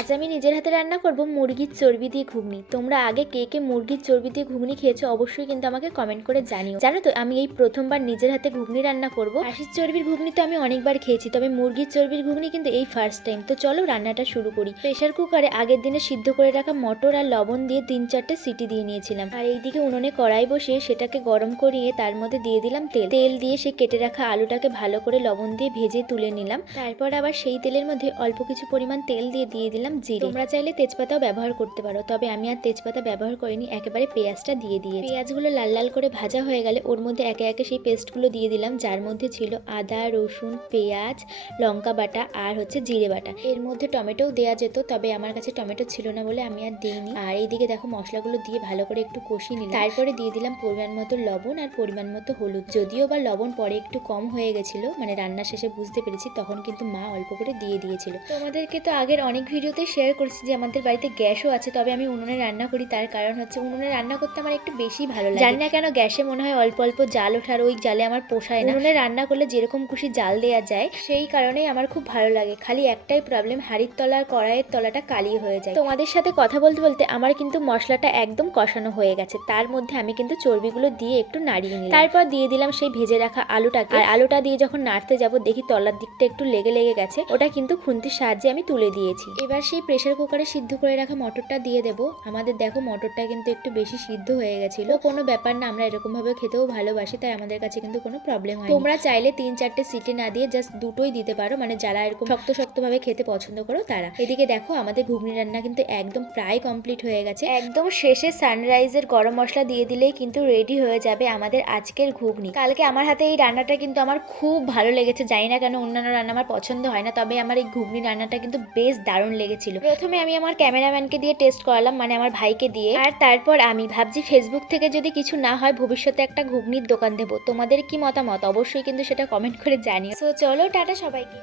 আজ আমি নিজের হাতে রান্না করব মুরগির চর্বি দিয়ে ঘুগনি। তোমরা আগে কে কে মুরগির চর্বি দিয়ে ঘুগনি খেয়েছো অবশ্যই কিন্তু আমাকে কমেন্ট করে জানিও। জানো তো আমি এই প্রথমবার নিজের হাতে ঘুগনি রান্না করব। খাসির চর্বির ঘুগনি তো আমি অনেকবার খেয়েছি, তবে মুরগির চর্বির ঘুগনি কিন্তু এই ফার্স্ট টাইম। তো চলো রান্নাটা শুরু করি। প্রেশার কুকারে আগের দিনে সিদ্ধ করে রাখা মটর আর লবণ দিয়ে 3-4টে সিটি দিয়ে নিয়েছিলাম। আর এইদিকে উনুনে কড়াই বসিয়ে সেটাকে গরম করিয়ে তার মধ্যে দিয়ে দিলাম তেল দিয়ে সে কেটে রাখা আলুটাকে ভালো করে লবণ দিয়ে ভেজে তুলে নিলাম। তারপর আবার সেই তেলের মধ্যে অল্প কিছু পরিমাণ তেল দিয়ে দিলাম জিরে। তোমরা চাইলে তেজপাতাও ব্যবহার করতে পারো, তবে আমি আর তেজপাতা ব্যবহার করিনি, একেবারে পেঁয়াজটা দিয়ে দিয়েছি। পেঁয়াজগুলো লাল লাল করে ভাজা হয়ে গেলে ওর মধ্যে একে একে সেই পেস্টগুলো দিয়ে দিলাম, যার মধ্যে ছিল আদা, রসুন, পেঁয়াজ, লঙ্কা বাটা আর জিরে বাটা। এর মধ্যে টমেটোও দেওয়া যেত, তবে আমার কাছে টমেটো ছিল না বলে আমি আর দিইনি। আর এইদিকে দেখো মশলাগুলো দিয়ে ভালো করে একটু কষিয়ে নিলাম। তারপরে দিয়ে দিলাম পরিমাণ মতো লবণ আর পরিমাণ মতো হলুদ। যদিও বা লবণ পরে একটু কম হয়ে গেছিল, মানে রান্না শেষে বুঝতে পেরেছি, তখন কিন্তু মা অল্প করে দিয়ে দিয়েছিল। তোমাদেরকে তো আগের অনেক ভিডিওতে শেয়ার করেছি যে আমাদের বাড়িতে গ্যাসও আছে, তবে আমি উনুনে রান্না করি। তার কারণ উনুনে রান্না করতে আমার একটু বেশি ভালো লাগে। জানি না কেন গ্যাসে মনে হয় অল্প অল্প জাল ওঠার, ওই জালে আমার পোষায় না। উনুনে রান্না করলে যেরকম খুশি জাল দেওয়া যায়, সেই কারণেই আমার খুব ভালো লাগে। খালি একটাই প্রবলেম, হাঁড়ির তলা আর কড়াইয়ের তলাটা কালি হয়ে যায়। তোমাদের সাথে কথা বলতে বলতে আমার কিন্তু মশলাটা একদম কষানো হয়ে গেছে। তার মধ্যে আমি কিন্তু চর্বিগুলো দিয়ে একটু নাড়িয়ে নিলাম। তারপর দিয়ে দিলাম সেই ভেজে রাখা আলুটাকে। আর আলুটা দিয়ে যখন নাড়তে যাব দেখি তলার দিকটা একটু লেগে গেছে, ওটা কিন্তু খুন্তির সাহায্যে আমি তুলে দিয়েছি। এবার সেই প্রেসার কুকারে সিদ্ধ করে রাখা মটরটা দিয়ে দেবো। আমাদের দেখো মটরটা কিন্তু একটু বেশি সিদ্ধ হয়ে গেছিল। কোনো ব্যাপার না, আমরা এরকম ভাবে খেতেও ভালোবাসি, তাই আমাদের কাছে কিন্তু কোনো প্রবলেম হয়। তোমরা চাইলে 3-4টে সিটি না দিয়ে জাস্ট দুটোই দিতে পারো, মানে যারা এরকম শক্ত ভাবে খেতে পছন্দ করো তারা। এদিকে দেখো আমাদের ঘুগনি রান্না কিন্তু একদম প্রায় কমপ্লিট হয়ে গেছে। একদম শেষে সানরাইজের গরম মশলা দিয়ে দিলেই কিন্তু রেডি হয়ে যাবে আমাদের আজকের ঘুগনি। কালকে আমার হাতে এই রান্নাটা কিন্তু আমার খুব ভালো লেগেছে। জানি না কেন অন্যান্য রান্না আমার পছন্দ হয় না, তবে আমার এই ঘুগনি রান্নাটা কিন্তু বেশ দারুণ লেগেছিল। প্রথমে আমি আমার ক্যামেরাম্যানকে দিয়ে টেস্ট করালাম, মানে আমার ভাইকে দিয়ে। আর তারপর আমি ভাবছি ফেসবুক থেকে যদি কিছু না হয় ভবিষ্যতে একটা ঘুগনির দোকান দেবো। তোমাদের কি মতামত অবশ্যই কিন্তু সেটা কমেন্ট করে জানিও। সো চলো টাটা সবাইকে।